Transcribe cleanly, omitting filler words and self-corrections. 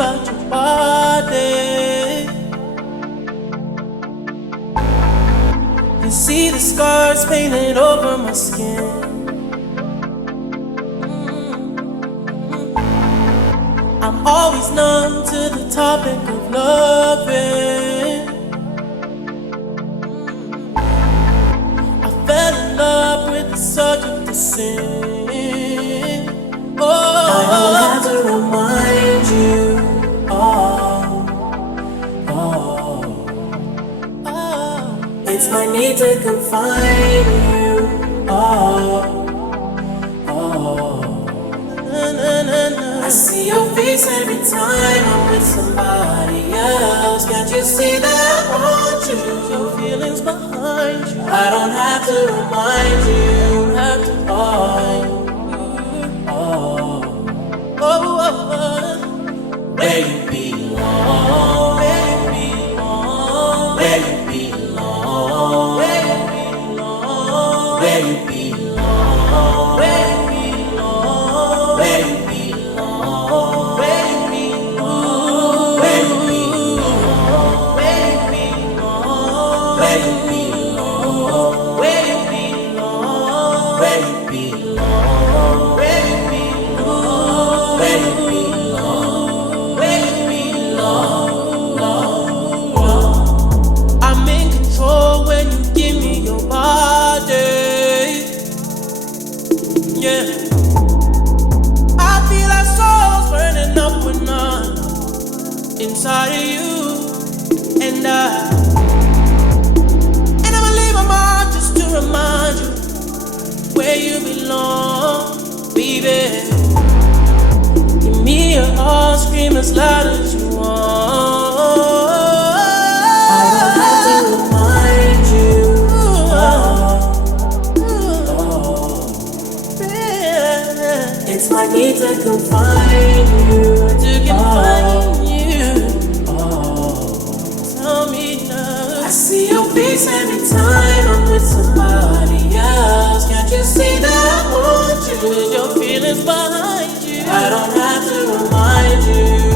throughout your body. You see the scars painted over my skin. I'm always numb to the topic of loving. I fell in love with the subject of sin. Oh, I don't have to remind you. It's my need to confine you. I see your face every time I'm with somebody else. Can't you see that I want you? Your feelings behind you. I don't have to remind you. Where you belong. Where you belong. Where you belong. Where you belong. Where you belong. Where you belong. Where you belong. Where you belong. Where you belong. Where you belong. Where you belong. Where you belong. Where you belong. Where you belong. Where you belong. I'm in control when you give me your body. Yeah, I feel our souls burning up when I'm inside of you, and I'ma leave my mark just to remind you where you belong, baby. Give me your all, scream as loud as you want. It's my need to confine you. Tell me now. I see your face every time I'm with somebody else. Can't you see that I want you? With your feelings behind you. I don't have to